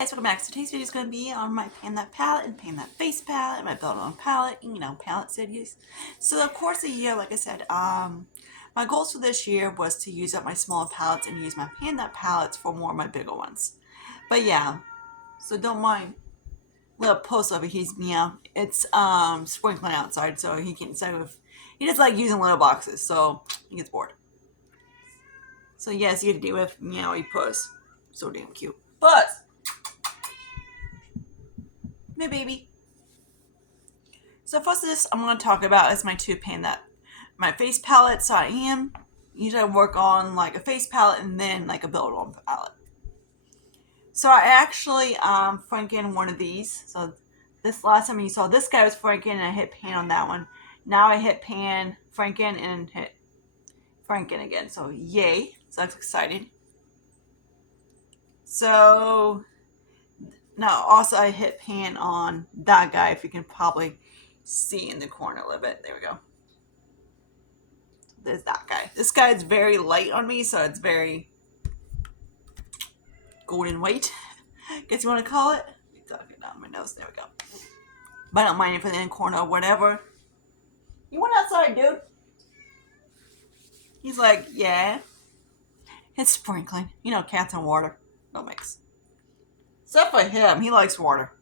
Guys, welcome back. So today's video is going to be on my Pan That palette and Pan That face palette and my Build On palette, palette cities. So of course the year, like I said, my goals for this year was to use up my smaller palettes and use my Pan That palettes for more of my bigger ones. But yeah, so don't mind little post over. It's sprinkling outside, so he can't say if he just like using little boxes, so he gets bored. So yes, you get to deal with meowy puss. So damn cute. Puss! My baby. So first this I'm going to talk about is my my face palette. So I am usually work on like a face palette and then like a build on palette. So I actually franken one of these. So this last time you saw this guy was franken and I hit pan on that one. Now I hit pan, franken, and hit franken again. So yay. So that's exciting. So now also I hit pan on that guy, if you can probably see in the corner a little bit. There we go. There's that guy. This guy is very light on me, so it's very golden white, guess you want to call it. Get down my nose. There we go. But I don't mind if it's in the corner or whatever. You went outside, dude. He's like, yeah. It's sprinkling. Cats and water. No mix. Except for him. He likes water.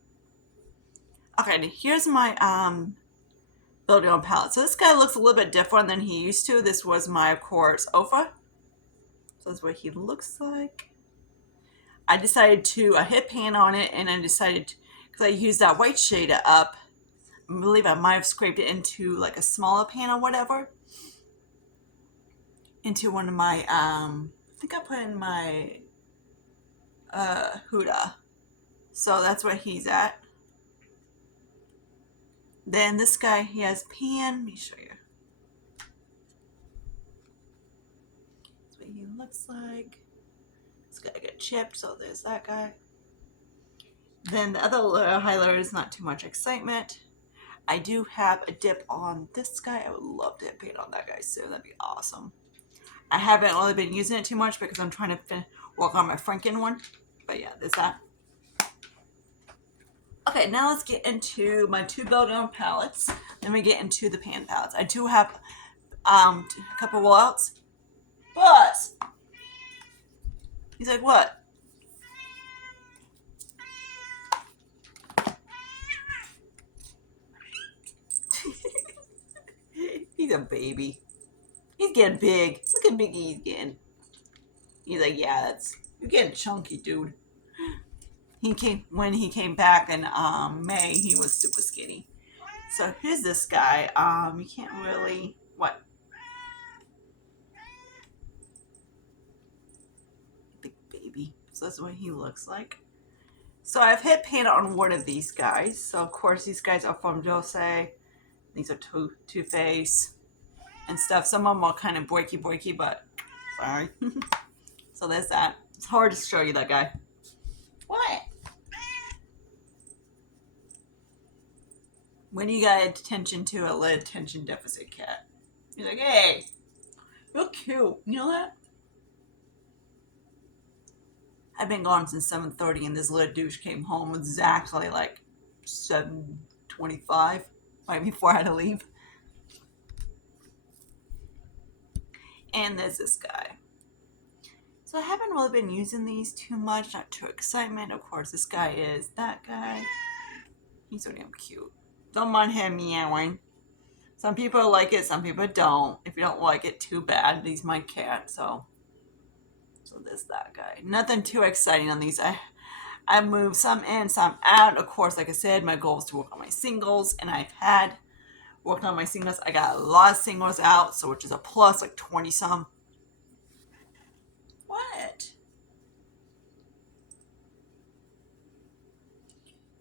Okay, here's my building on palette. So this guy looks a little bit different than he used to. This was my, of course, Ofa. So that's what he looks like. I decided to hit pan on it, and I decided, because I used that white shade up, I believe I might have scraped it into like a smaller pan or whatever, into one of my, I think I put in my Huda. So that's where he's at. Then this guy, he has pan. Let me show you. That's what he looks like. This guy got chipped, so there's that guy. Then the other highlighter is not too much excitement. I do have a dip on this guy. I would love to paint on that guy soon. That'd be awesome. I haven't really been using it too much because I'm trying to work on my Franken one. But yeah, there's that. Okay, now let's get into my two building on palettes. Then we get into the pan palettes. I do have a couple rollouts. But he's like, what? He's a baby. He's getting big. Look how big he's getting. He's like, yeah, you're getting chunky, dude. When he came back in May, he was super skinny. So here's this guy. You can't really what? Big baby. So that's what he looks like. So I've hit pan on one of these guys. So of course these guys are from Jose. These are Too Faced and stuff. Some of them are kind of breaky, but sorry. So there's that. It's hard to show you that guy. What? When you got attention to a attention deficit cat, you're like, hey, you're cute. You know that? I've been gone since 7:30, and this little douche came home exactly like 7:25, right before I had to leave. And there's this guy. So I haven't really been using these too much, not too excitement. Of course, this guy is that guy. He's so damn cute. Don't mind him meowing. Some people like it, some people don't. If you don't like it, too bad. He's my cat, so there's that guy. Nothing too exciting on these. I moved some in, some out. Of course, like I said, my goal is to work on my singles, and I've had worked on my singles. I got a lot of singles out, so which is a plus, like 20 some. What?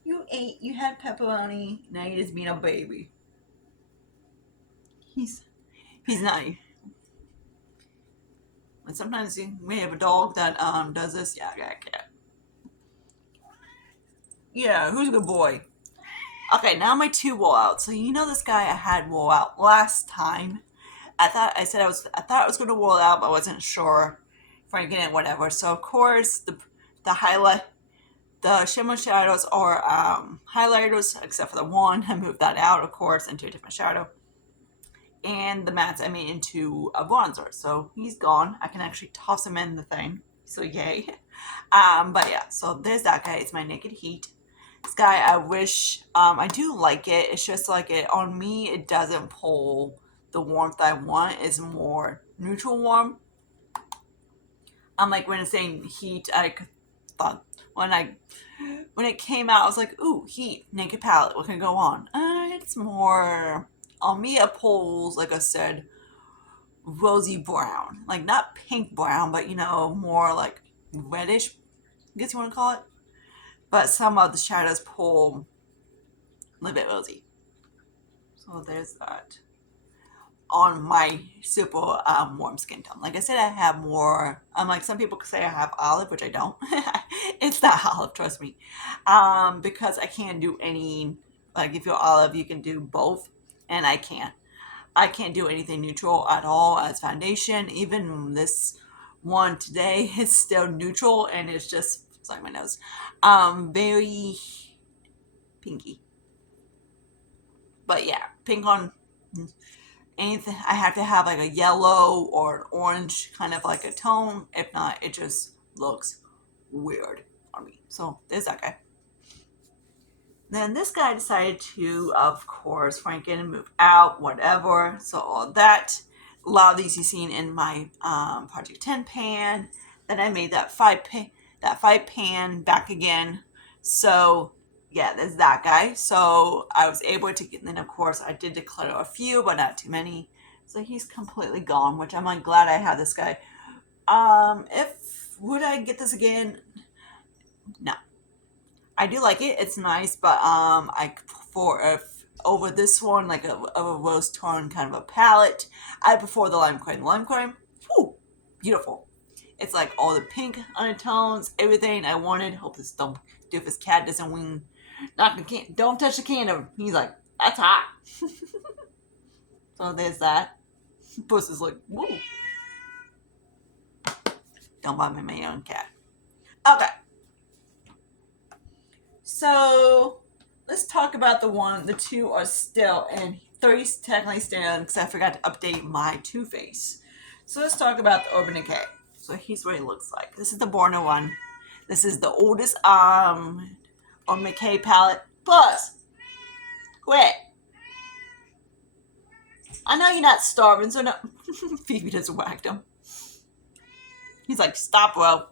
You ate, you had pepperoni, now you just being a baby. He's not. And sometimes we have a dog that does this. Yeah, I got a cat. Yeah, who's a good boy? Okay, now my two rollouts. So this guy I had roll out last time. I thought I was going to roll out, but I wasn't sure. Franken it, whatever. So of course the highlight the shimmer shadows are highlighters, except for the one. I moved that out, of course, into a different shadow. And the mattes I made into a bronzer. So he's gone. I can actually toss him in the thing. So yay. But yeah, so there's that guy. It's my Naked Heat. This guy, I wish, I do like it. It's just like it, on me, it doesn't pull the warmth I want. It's more neutral warm. Like when it's saying heat, I thought when it came out, I was like, ooh, heat, naked palette, what can go on? It's more, on me, it pulls, like I said, rosy brown. Like not pink brown, but more like reddish, I guess you want to call it. But some of the shadows pull a little bit rosy. So there's that. On my super warm skin tone. Like I said, I have more. Like some people say I have olive, which I don't. It's not olive, trust me. Because I can't do any. Like if you're olive, you can do both, and I can't. I can't do anything neutral at all as foundation. Even this one today is still neutral, and it's just sorry my nose. Very pinky. But yeah, pink on anything. I have to have like a yellow or an orange kind of like a tone. If not, it just looks weird on me. So there's that guy. Then this guy decided to, of course, Franken move out, whatever. So all that. A lot of these you've seen in my Project 10 pan. Then I made that 5 pan back again. So yeah, there's that guy. So I was able to get, then of course I did declutter a few, but not too many. So he's completely gone, which I'm like glad I have this guy. If would I get this again? No. I do like it. It's nice, but for if over this one, like a rose tone kind of a palette, I prefer the lime cream. The lime cream, whew, beautiful. It's like all the pink undertones, everything I wanted. Hope this doofus cat doesn't wing. Knock the can. Don't touch the candle. He's like, that's hot. So there's that. Puss is like, woo. Don't bother me, my own cat. Okay. So let's talk about the two are still, and three's technically still because I forgot to update my Too Faced. So let's talk about the Urban Decay. So here's what he looks like. This is the Borna one. This is the oldest Urban Decay palette. Plus, quit. I know you're not starving, so no. Phoebe just whacked him. He's like, stop, bro.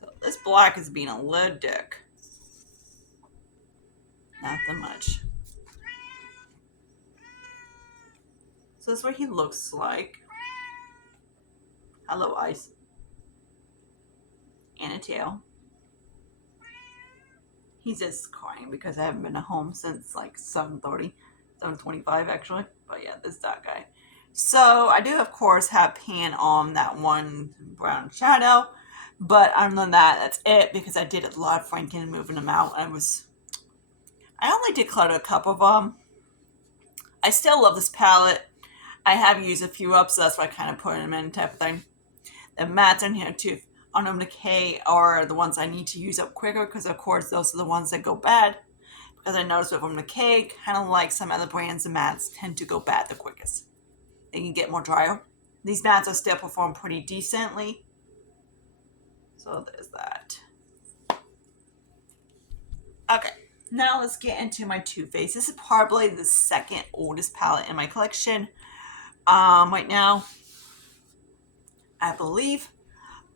So this black is being a little dick. Not that much. So that's what he looks like. Hello, Ice. And a tail. He's just crying because I haven't been at home since like 7:30, 7:25 actually. But yeah, this is that guy. So I do, of course, have pan on that one brown shadow. But other than that, that's it because I did a lot of Franken moving them out. I only decluttered a couple of them. I still love this palette. I have used a few up, so that's why I kind of put them in type of thing. The mattes in here too on Urban Decay are the ones I need to use up quicker because, of course, those are the ones that go bad. Because I noticed with Urban Decay, kind of like some other brands, the mattes tend to go bad the quickest. They can get more drier. These mattes are still perform pretty decently. So there's that. Okay, now let's get into my Too Faced. This is probably the second oldest palette in my collection. Right now, I believe.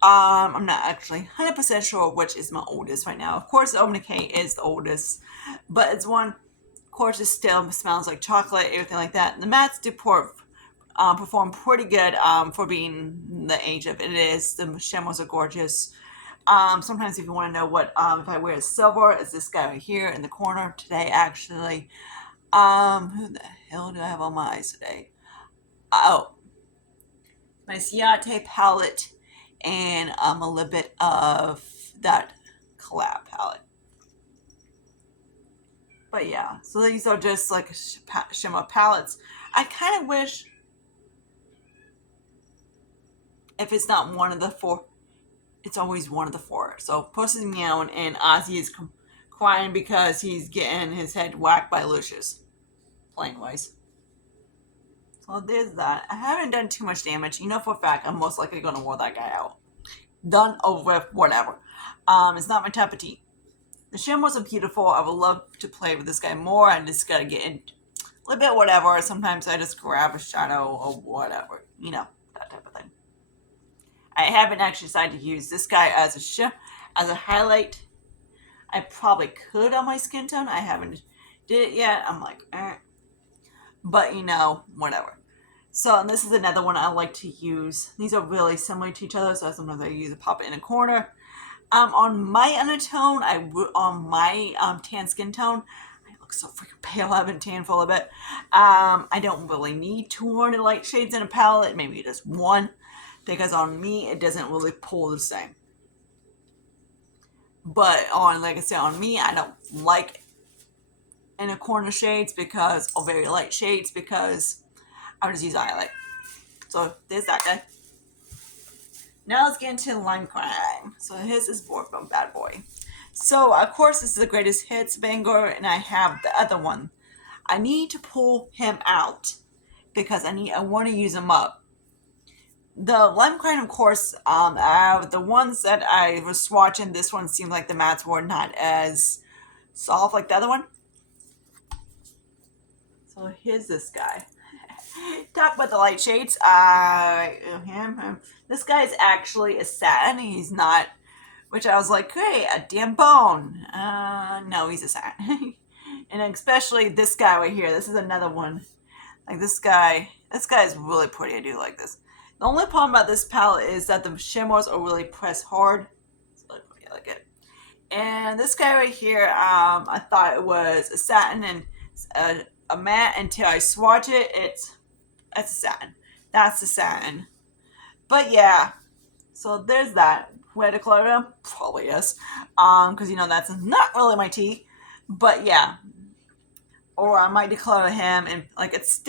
I'm not actually 100% sure which is my oldest right now. Of course, the Urban Decay is the oldest, but it's one, of course, it still smells like chocolate, everything like that. And the mattes do perform pretty good for being the age of it is. The shimmers are gorgeous. Sometimes if you want to know what, if I wear silver, is this guy right here in the corner today, actually. Who the hell do I have on my eyes today? Oh, my Ciate palette and a little bit of that collab palette. But yeah, so these are just like shimmer palettes. I kind of wish if it's not one of the four, it's always one of the four. So Puss is meowing and Ozzy is crying because he's getting his head whacked by Lucius. Plain wise. So there's that. I haven't done too much damage. You know for a fact I'm most likely going to wear that guy out. Done, over with, whatever. It's not my type of tea. The Shimwers are beautiful. I would love to play with this guy more. I just gotta get in a little bit whatever. Sometimes I just grab a shadow or whatever. You know, that type of thing. I haven't actually decided to use this guy as a highlight. I probably could on my skin tone. I haven't did it yet. I'm like, but you know, whatever. So, and this is another one I like to use. These are really similar to each other, so sometimes I use a pop it in a corner. On my undertone, on my tan skin tone, I look so freaking pale. I've been tan for a little bit. I don't really need 200 light shades in a palette, maybe just one, because on me it doesn't really pull the same. But like I said, on me, I don't like in a corner shades because, or very light shades, because I would just use highlight. So there's that guy. Now let's get into Lime Crime. So his is born from Bad Boy. So of course this is the greatest hits banger, and I have the other one. I need to pull him out because I want to use him up. The Lime Crime, of course, the ones that I was swatching, this one seemed like the mattes were not as soft like the other one. So here's this guy. Talk about the light shades. This guy is actually a satin. He's not, which I was like, hey, a damn bone. No, he's a satin. And especially this guy right here. This is another one. Like this guy is really pretty. I do like this. The only problem about this palette is that the shimmers are really pressed hard. It's really pretty. I like it. And this guy right here, I thought it was a satin and a matte until I swatch it. It's a satin. That's the satin. But yeah, so there's that. Where to color him? Probably yes. Because you know that's not really my tea. But yeah. Or I might declare him and like it's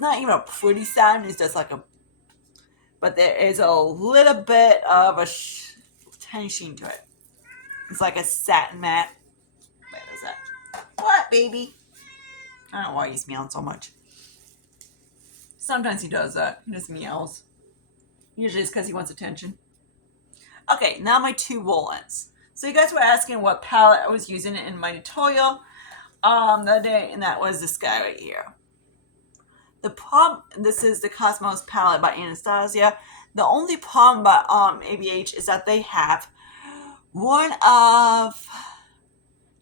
not even a pretty satin, it's just like but there is a little bit of a tiny sheen to it. It's like a satin matte. Wait, is that? What, baby? I don't know why he's meowing so much. Sometimes he does that. He just meows. Usually it's because he wants attention. Okay, now my two roll-ins. So you guys were asking what palette I was using in my tutorial the other day, and that was this guy right here. This is the Cosmos palette by Anastasia. The only problem about ABH is that they have one of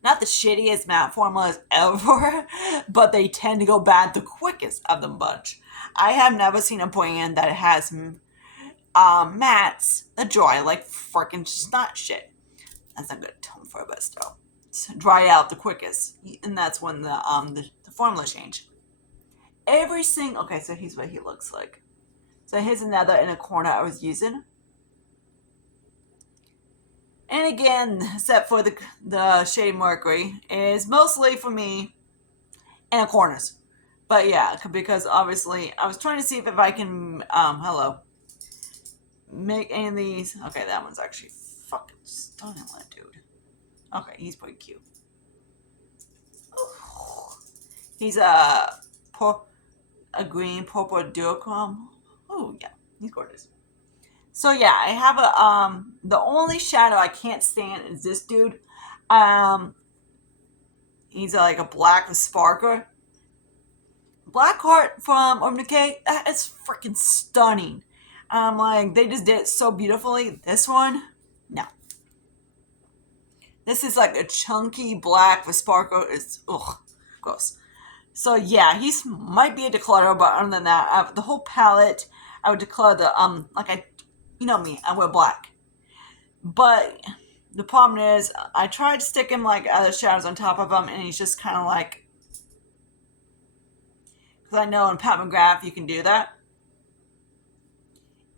not the shittiest matte formulas ever, but they tend to go bad the quickest of the bunch. I have never seen a brand that has mattes that dry like freaking snot shit. That's not good tone for it, but still. Dry out the quickest. And that's when the formula change. Okay, so here's what he looks like. So here's another in a corner I was using. And again, except for the shade Mercury, is mostly for me in the corners. But yeah, because obviously I was trying to see if I can, make any of these. Okay, that one's actually fucking stunning, that dude. Okay, he's pretty cute. He's a green purple duochrome. Oh yeah, he's gorgeous. So yeah, I have the only shadow I can't stand is this dude. He's like a black with sparkler. Blackheart from Urban Decay, that is freaking stunning. Like they just did it so beautifully. This one, no. This is like a chunky black with sparkle. It's gross. So yeah, he might be a declutter, but other than that, the whole palette, I would declare you know me, I wear black. But the problem is, I tried to stick him like other shadows on top of him, and he's just kind of like, because I know in Pat McGrath you can do that.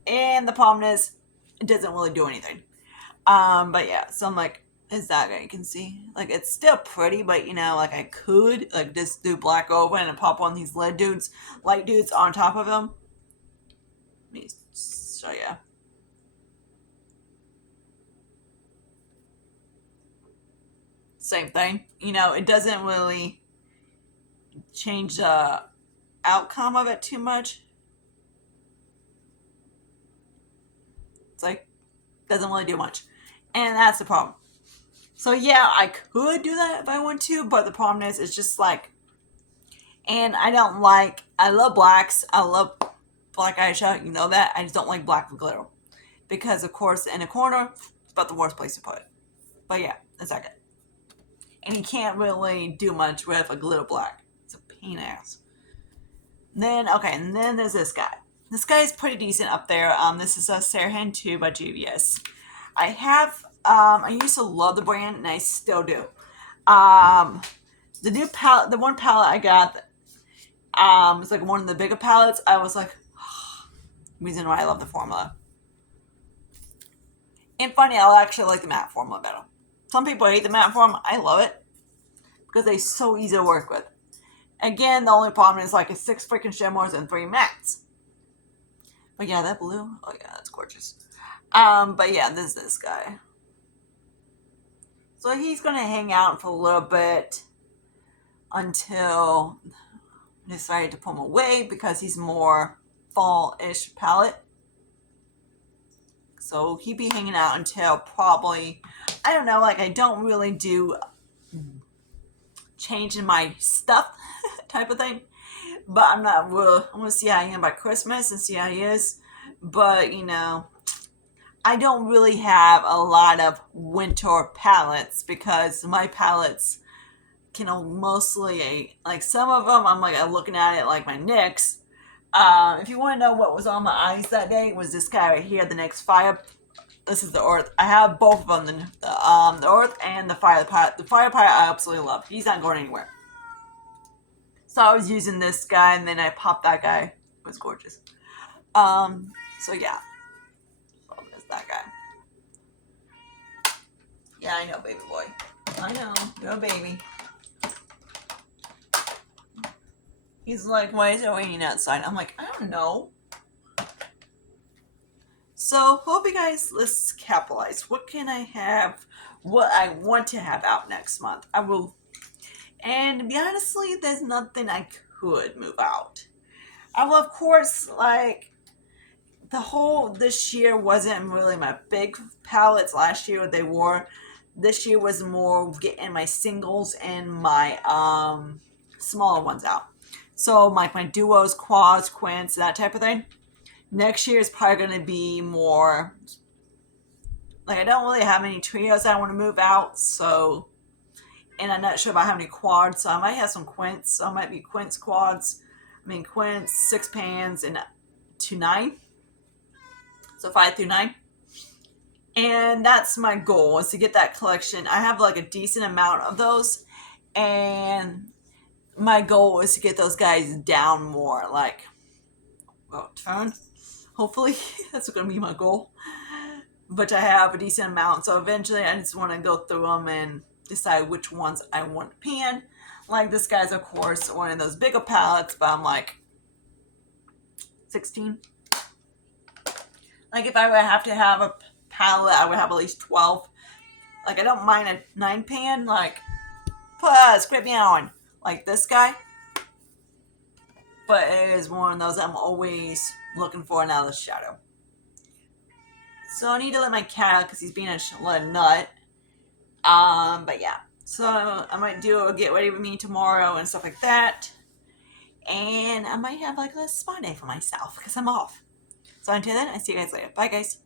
And the problem is, it doesn't really do anything. But yeah, so I'm like, is that guy you can see? Like, it's still pretty, but you know, like I could, like, just do black over and pop one of these light dudes on top of him. So yeah. same thing. You know, it doesn't really change the outcome of it too much. It's like, doesn't really do much. And that's the problem. So yeah, I could do that if I want to, but the problem is, it's just like, and I love blacks. I love black eyeshadow. You know that. I just don't like black with glitter. Because, of course, in a corner, it's about the worst place to put it. But yeah, it's that good. And you can't really do much with a glitter black. It's a pain ass. And then there's this guy. This guy is pretty decent up there. This is a Sarahan 2 by JVS. I used to love the brand, and I still do. The new palette, the one palette I got, it's like one of the bigger palettes. I was like, reason why I love the formula. And funny, I actually like the matte formula better. Some people hate the matte formula. I love it because they're so easy to work with. Again, the only problem is like it's 6 freaking shimmers and 3 mattes. But yeah, that blue. Oh yeah, that's gorgeous. But yeah, this guy. So he's gonna hang out for a little bit until I decided to put him away because he's more fall-ish palette. So he'd be hanging out until probably, I don't know, like I don't really do changing my stuff type of thing. But I'm gonna see how I am by Christmas and see how he is. But, you know, I don't really have a lot of winter palettes because my palettes can mostly, like some of them, I'm looking at it like my NYX. If you want to know what was on my eyes that day, it was this guy right here, the NYX Fire. This is the Earth. I have both of them, the Earth and the Fire Pirate. The Fire Pirate I absolutely love. He's not going anywhere. So I was using this guy, and then I popped that guy. It was gorgeous. So yeah. So there's that guy. Yeah, I know, baby boy. I know. You're a baby. He's like, why is it raining outside? I'm like, I don't know. So, hope you guys, let's capitalize. What can I have? What I want to have out next month. I will. And to be honestly, there's nothing I could move out. I will, of course, like, this year wasn't really my big palettes. Last year they were. This year was more getting my singles and my smaller ones out. So like my duos, quads, quints, that type of thing. Next year is probably going to be more, like I don't really have any trios I want to move out, so, and I'm not sure about how many quads, so I might have some quints, so I might be quints, quads, quints, 6 pans, and 2 9, so 5 through 9. And that's my goal, is to get that collection. I have like a decent amount of those, and my goal is to get those guys down more, like, well, turn. Hopefully, that's going to be my goal. But I have a decent amount, so eventually I just want to go through them and decide which ones I want to pan. Like this guy's, of course, one of those bigger palettes, but I'm like 16. Like if I would have to have a palette, I would have at least 12. Like I don't mind a 9 pan, like, plus, quit meowing. Like this guy. But it is one of those I'm always looking for another shadow. So I need to let my cat out because he's being a little nut. But yeah. So I might do a get ready with me tomorrow and stuff like that. And I might have like a spa day for myself because I'm off. So until then, I see you guys later. Bye guys.